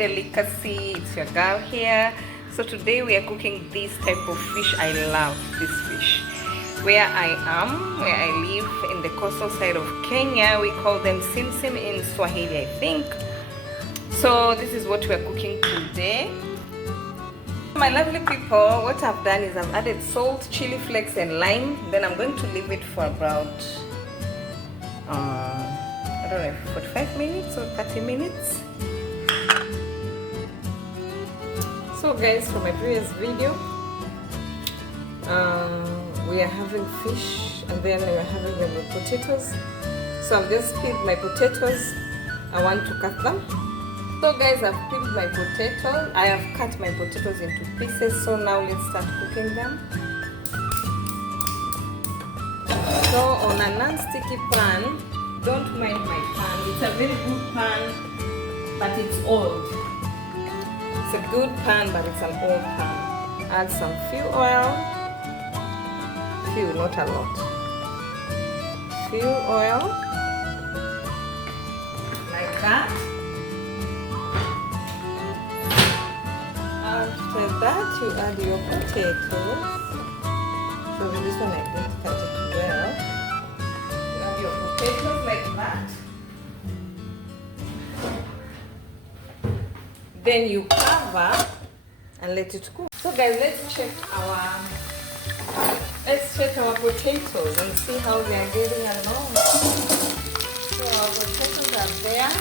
delicacy. It's your girl here. So today we are cooking this type of fish. I love this fish. Where I live in the coastal side of Kenya, we call them simsim in Swahili, I think. So this is what we are cooking today. My lovely people, what I've done is I've added salt, chili flakes and lime. Then I'm going to leave it for about I don't know, 45 minutes or 30 minutes. So guys, from my previous video, we are having fish and then we are having them with potatoes. So I've just peeled my potatoes. I want to cut them. So guys, I've peeled my potatoes. I have cut my potatoes into pieces. So now let's start cooking them. So on a non-sticky pan, don't mind my pan. It's a very good pan, but it's old. It's a good pan, but it's an old pan. Add some few oil. Few, not a lot. Few oil. Like that. After that, you add your potatoes. So with this one, I'm going to cut it well. You add your potatoes like that. Then you cover and let it cook. So guys, let's check our potatoes and see how they are getting along. So our potatoes are there.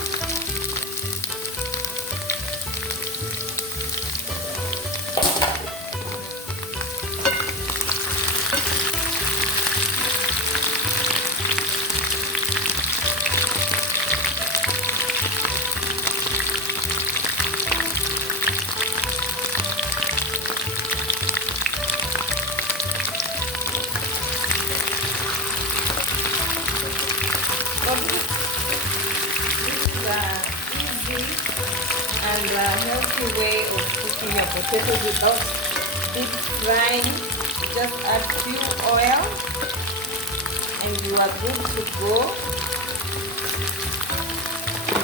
And a healthy way of cooking your potatoes without deep frying. Just add few oil and you are good to go.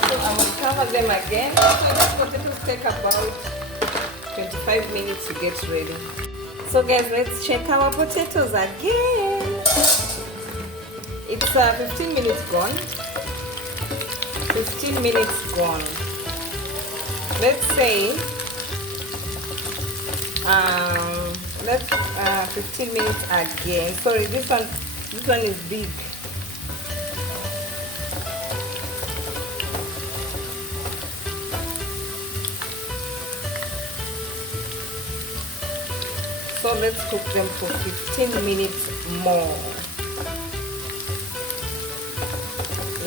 So I will cover them again. So these potatoes take about 25 minutes to get ready. So guys, let's check our potatoes again. It's 15 minutes gone. 15 minutes gone. Let's say 15 minutes again. Sorry, this one is big. So let's cook them for 15 minutes more.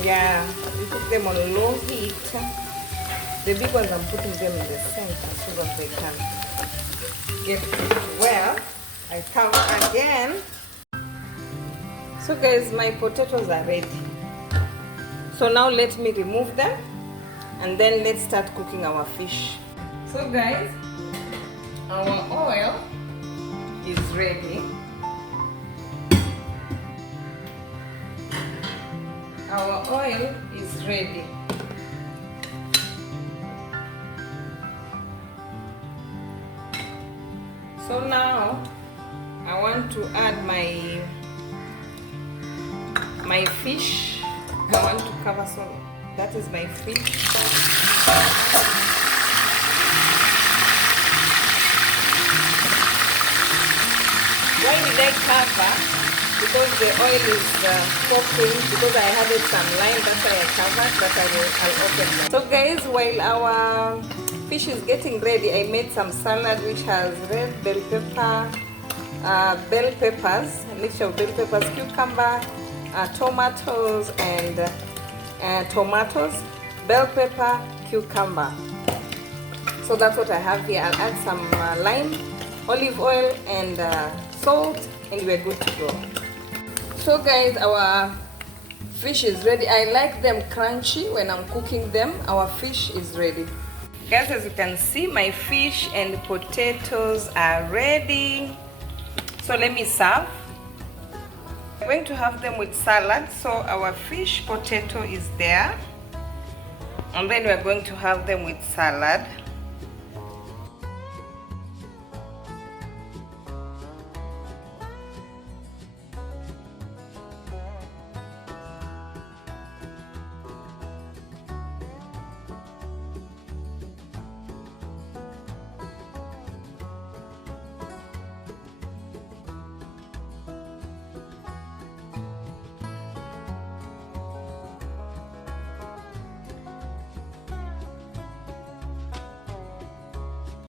Yeah, we cook them on low heat. The big ones, I'm putting them in the center so that they can get cooked well. I cover again. So guys, my potatoes are ready. So now let me remove them and then let's start cooking our fish. So guys, our oil is ready. Our oil is ready. So now I want to add my fish. I want to cover, so that is my fish. Why did I cover? Because the oil is popping, because I added some lime, that's why I covered, but I'll open that. So guys, while our fish is getting ready, I made some salad which has red bell pepper, bell peppers, a mixture of bell peppers, cucumber, tomatoes and bell pepper, cucumber. So that's what I have here. I'll add some lime, olive oil and salt and we're good to go. So guys, our fish is ready. I like them crunchy when I'm cooking them. Our fish is ready. Guys, as you can see, my fish and potatoes are ready. So let me serve. I'm going to have them with salad. So our fish potato is there. And then we're going to have them with salad.